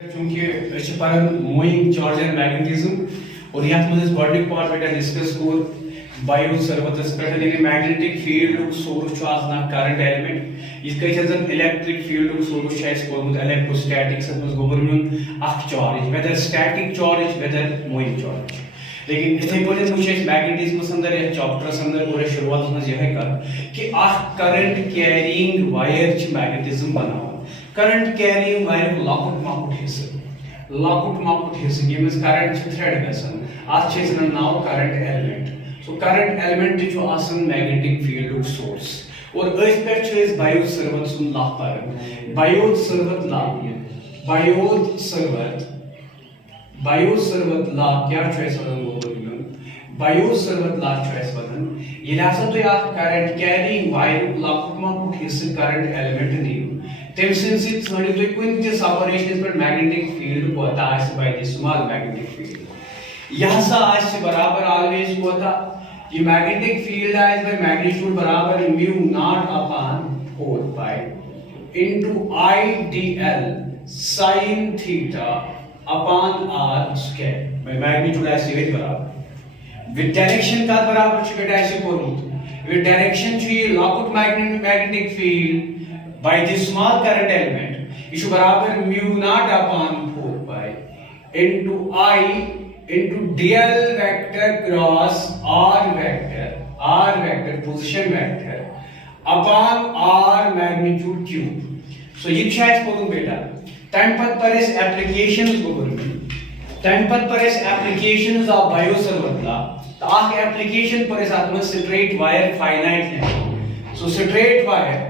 चूंकि moving charge and magnetism और यह गोडनिक पार्ट पे डिस्कस कोर बायो सर्वतस पे यानी magnetic field source current element इस इलेक्ट्रिक फील्ड सोर्स इलेक्ट्रोस्टैटिक्स गोबरन charge whether static charge whether moving charge लेकिन इथे पे वो मैग्नेटिज्म अंदर या चैप्टर्स अंदर और शुरुआत में यह कर कि करंट कैरिंग वायर मैग्नेटिज्म बनावा करंट कैरिंग वायर लॉकट माकुट हिस्से यमिस करंट थ्रेड गसन आज छे इसन नाव current element so current element जो आसन मैग्नेटिक फील्ड सोर्स और अस पे छे इस बायोड सर्वत सुन ला पर बायोड सर्वत ला क्या चॉइस बायोड सर्वत ला चॉइस वदन ये आसा तो या करंट कैरिंग वायर लॉकट माकुट हिस्से करंट एलिमेंट नी तम सो कुन ऑपरेशन पे मैग्नेटिक फील्ड कोता by the small magnetic field यह बराबर ऑलवेज कोता ये मैग्नेटिक फील्ड बाय मैग्नीट्यूड बराबर mu naught upon 4 pi into IDL sin theta upon r square by magnitude ये बराबर विद डायरेक्शन का बराबर छ बेटा ऐसे कोरमुत विद डायरेक्शन छ ये लॉकट magnetic field by the small current element is barabar mu naught upon 4 pi into I into dl vector cross r vector position vector upon r magnitude cube so ये शायद बोलूं बेटा टाइम पर इस applications को बोलूं टाइम पर इस एप्लीकेशंस ऑफ बायोसर्वतला ताक एप्लीकेशन पर इस आत्म स्ट्रेट वायर फाइनाइट है so straight wire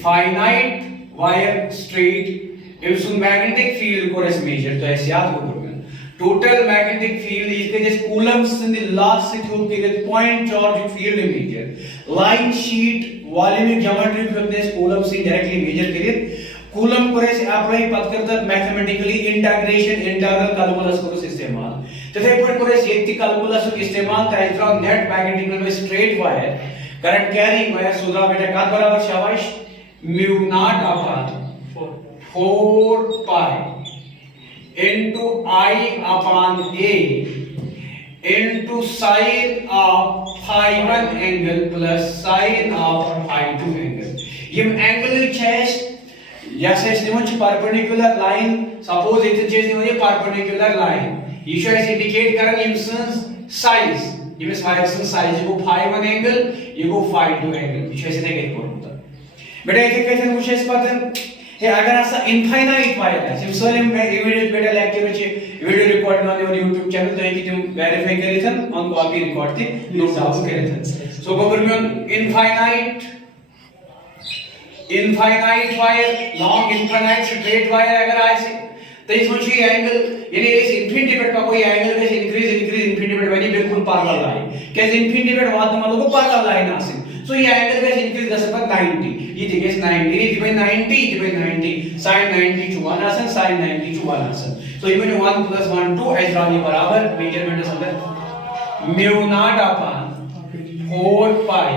finite wire straight if some magnetic field को रस measure तो ऐसे याद हो total magnetic field इसके जैसे coulombs in the last से थोड़ के लिए point charge field measure line sheet volumic geometry पे अपने coulombs से directly measure के लिए coulomb को रस apply पद करता mathematically integral calculus को इस्तेमाल तो थे पर को रस ये calculus को इस्तेमाल था इतना net magnetic में straight wire current carrying wire सुधा बेटा का बराबर शाबाश mu naught upon 4 pi into I upon A into sin of phi 1 angle plus sin of phi 2 angle Yama angle chest या से निमन perpendicular line suppose it is निमन perpendicular line ये show ऐसे indicate करन यम size यम size को phi 1 angle ये को phi 2 angle ये शो ऐसे देखिए कौन बेटा एक कैसे कुछ इस पतन है अगर ऐसा इनफाइनाइट वायर है सिंपली मैं वीडियो बेटा लेक्चर छे वीडियो रिकॉर्ड ना और YouTube चैनल तो है कि तुम वेरीफाई करे थे ऑन कॉपी रिकॉर्ड थी नोट डाउन करे थे सो गोबर में infinite wire long infinite straight wire अगर ऐसे तो इसमें छी एंगल यानी इस इंफिनिटी पे का कोई एंगल में इंक्रीज इंफिनिटी पे बनी बिल्कुल पैरेलल लाइन कैसे इंफिनिटी पे बात मतलब को पैरेलल लाइन आसे सो ये एंगल का इंक्रीज कर सकता 90 ये देखिए 90 ये by 90 sin 90 to 1 आसन sin 90 to 1 आसन सो इवन 1 plus 1 2 as रानी बराबर मेजरमेंट अंदर mu naught upon 4 pi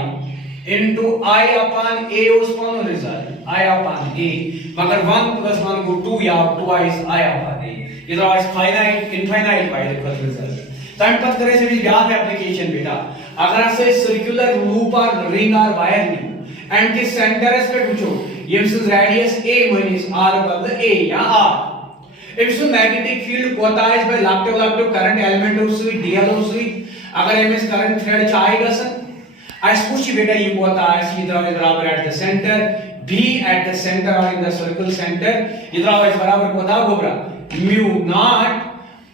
into I upon A उस पर रिजल्ट I upon A मगर 1 plus 1 को 2 या twice I upon A ये तो आज इनफाइनाइट वायर का रिजल्ट टाइम पत करे से भी याद एप्लीकेशन बेटा अगर ऐसे सर्कुलर लूप और रिंग और वायर ने एंड के सेंटर पे पूछो ये इस रेडियस a minus r बदल a या r if so magnetic field कोता है by laptop current element of सुई dl ऑफ सुई अगर एमएस करंट थ्रेड चाहेगा सर आज पूछी बेटा ये कोता है सीधा बराबर eight the centre b eight the centre और इन द सर्कल सेंटर इधर इस बराबर कोता गोबरा mu naught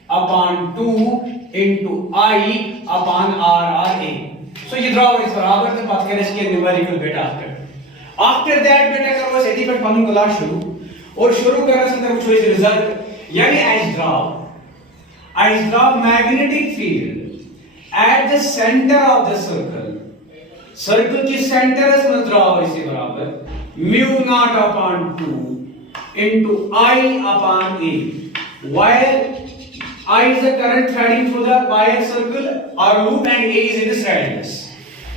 upon 2 into I upon r a so ये draw is बराबर तो बात करें इसके न्यूमेरिकल बेटा आफ्टर दैट बेटा करो सेठी पर पढ़ने क्लास शुरू करने से कुछ इस रिजल्ट यानी I draw magnetic field at the center of the circle के सेंटर में draw इसे बराबर mu naught upon 2 into I upon a while I is the current threading through the wire circle or loop and A is in its radius.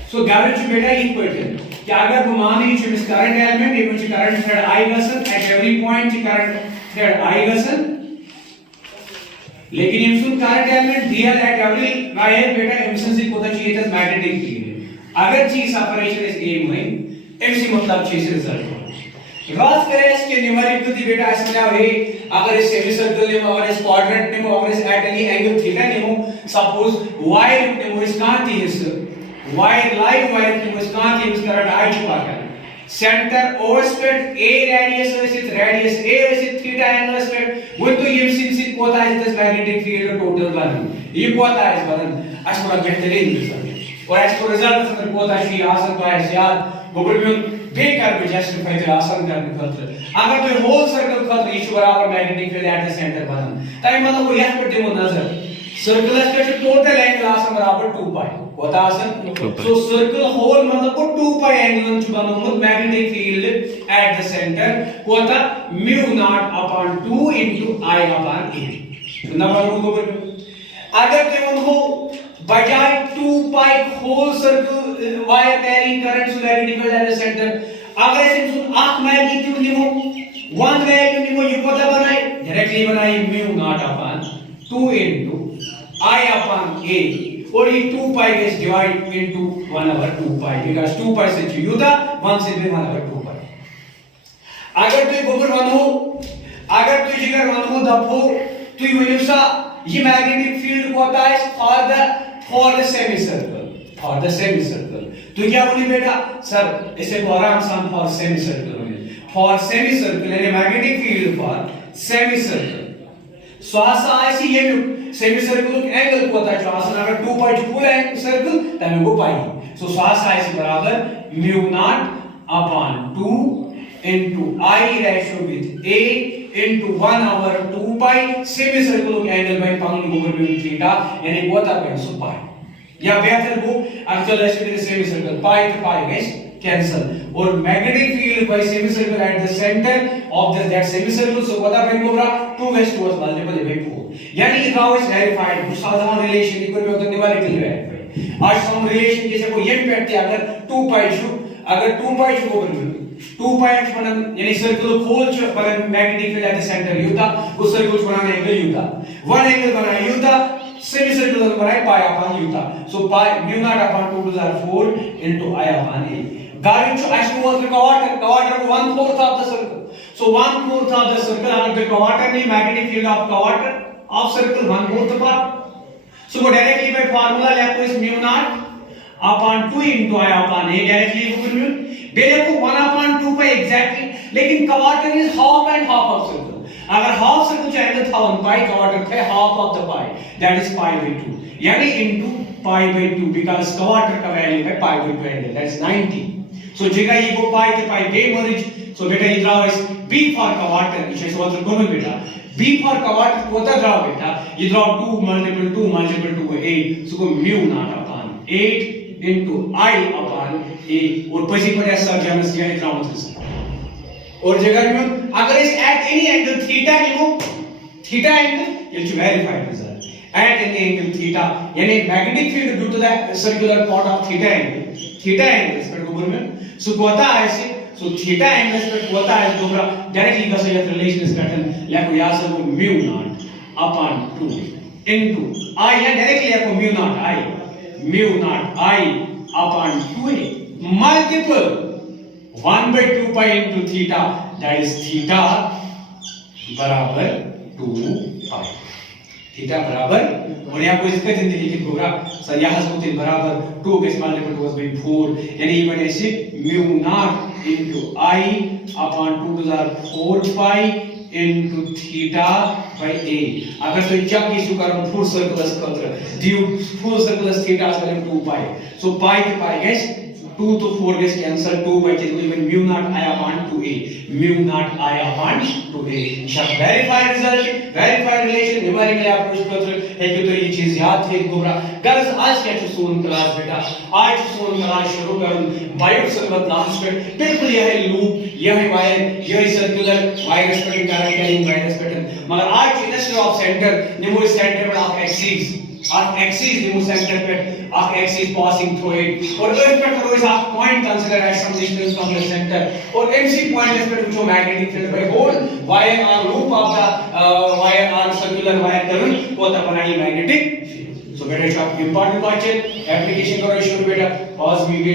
So gather to beta equation. कि अगर मान लीजिए इस current element ये मुझे current thread I गसन at every point current डेट I गसन लेकिन इमसन करंट एलिमेंट दियल एट एवरी वायर बेटा इमसन से कोता चाहिए था मैग्नेटिक फील्ड अगर चीज सेपरेशन इज एम हुई एमसी मतलब चीज रिजल्ट रात करे इसके न्यूमेरिकल दी बेटा इसमें है अगर इस सेमी सर्कल में और इस क्वाड्रेंट में और इस एट एनी एंगल थीटा ने सपोज वायर ने इस कांति इस वायर लाइव वायर ने इस कांति इस करंट आई चुका है सेंटर ओवरस्पेड ए रेडियस इस रेडियस ए इस थीटा एंगल स्पेड वो तो ये सिंसी कोता है इस मैग्नेटिक फील्ड टोटल बनन ये कोता है इस बनन असला बेहतरीन रिजल्ट और इसको रिजल्ट से कोता शी आसन तो है याद गोबर में बेकार में जस्टिफाई कर आसान करने खातिर अगर तो होल सर्कल खातिर इशू बराबर magnetic field at the centre बनन ताई मतलब वो यह पे दिमो नजर सर्कल के टोटल एंगल आसन बराबर 2 पाई होता आसन सो सर्कल होल मतलब को 2 पाई एंगल च बनोमुत magnetic field at the centre होता mu naught upon 2 into I upon a number गोबर अगर के उनको बजाय 2 pi whole circle wire carrying current to magnetic field at the centre अगर इसे आख मैग्नीट्यूड लिखो वन वैल्यू लिखो ये पता बनाए डायरेक्टली बनाए mu naught upon 2 into I upon a और ये 2 पाई gets divide into 1 over 2 pi because 2 pi से युदा 1 से भी 1 over 2 pi अगर तू गोबर वनो अगर तू जिगर वनो दफो तू वनिसा ये मैग्नेटिक फील्ड होता है फॉर द सेमी सर्कल तू क्या बोली बेटा सर इसे को आराम सान फॉर सेमी सर्कल यानी magnetic field for semi circle so आसा ऐसी ये सेमी सर्कल एंगल को होता है आसन अगर 2 पाई फुल सर्कल तब वो पाई सो आसा ऐसी बराबर mu naught upon 2 into I ratio with A into 1 over 2 pi semicircle के एंगल बाय पाउंड गोबर में थीटा यानी होता है सो पाई या बेहतर वो एक्चुअल रेशियो के सेमीसर्कल पाई तो पाई गैस कैंसिल और magnetic field by semicircle at the centre of that semicircle so होता है गोबरा 2 गैस टुवर्ड्स मल्टीपल बाय 4 यानी नाउ इज वेरीफाइड टू साधारण रिलेशन इक्वल में होता न्यूमेरिकल वेरीफाई आज हम रिलेशन जैसे को ये पेटते अगर 2 पाई छु गोबर में 2 पाई x बनन यानी सर्कल होल च बनन magnetic field at the centre युता उस सर्कल च बनाने एंगल युता वन एंगल बना युता सेमी सर्कल बनाए पाई अपॉन युता so pi mu naught upon 2 to the 4 into I upon a गाड़ी च x को क्वार्टर को 1/4 of the circle so 1/4 of the circle अगर द क्वार्टर नहीं magnetic field of quarter of circle 1/4 part so directly by formula left is mu naught upon 2 into I upon a directly formula बेले को 1 upon 2 पे exactly लेकिन quarter is half and half of circle अगर half circle चाहिए था 1 पाई quarter थे half of the pi that is pi by 2 यानी into pi by 2 because quarter का वैल्यू है पाई बाय 2 एंगल दैट्स 90 सो जगह ये वो पाई थे पाई बे मर्ज सो बेटा ये draw is b for quarter इसे सवाल गोमन बेटा b फॉर क्वार्टर कोता ड्रा बेटा ये ड्रा 2 मल्टीपल 2 8 सो को mu naught upon 8 into I upon a और पसी पर ऐसा ज्यामिति यानी ट्रांसलेशन और जगह में अगर इस at any angle theta लिखो theta angle ये जो verified result at any angle theta यानी magnetic field due to the circular part of theta angle इस पर गोबर में सो होता है ऐसे सो theta angle इस पर होता है गोबरा डायरेक्टली का सही रिलेशन इस पैटर्न लेको यहां से वो mu naught upon 2 into I या डायरेक्टली लेको mu naught I mu naught I upon 2a multiple 1/2 pi into theta that is theta बराबर 2 pi थीटा बराबर और यहाँ को इसका जिंदगी लिखित होगा सर यहाँ से बराबर 2 के मल्टीपल was by 4 यानी ये बने से mu naught into I upon 2 to the 4 pi into theta by a अगर तो जब इशू करूं फुल सर्कुलस कल्चर ड्यू फुल सर्कुलस theta is equal to 2 pi so pi to pi guys 2 to 4 gets cancelled 2 by is equal to mu naught I upon 2a mu naught I upon 2a शक verified result verified relation numerical approach culture है कि तो ये चीज याद थे गोबरा girls आज क्या छु सोन क्लास बेटा आज सोन क्लास शुरू करूं बायो संगत लास्ट पे बिल्कुल यह लूप यह वायर यह circular wire spreading current carrying wire pattern मगर आज इंडस्ट्री ऑफ सेंटर निमो centre of axis Our axis the center पे our axis passing through it और earth पे करो इस आप point consider at some distance from the center और MC point इस पे जो magnetic field by whole wire or loop of the wire or circular wire करूँ वो तब बनाई magnetic field. So बेटा इसका important question application करो शुरू बेटा pause video.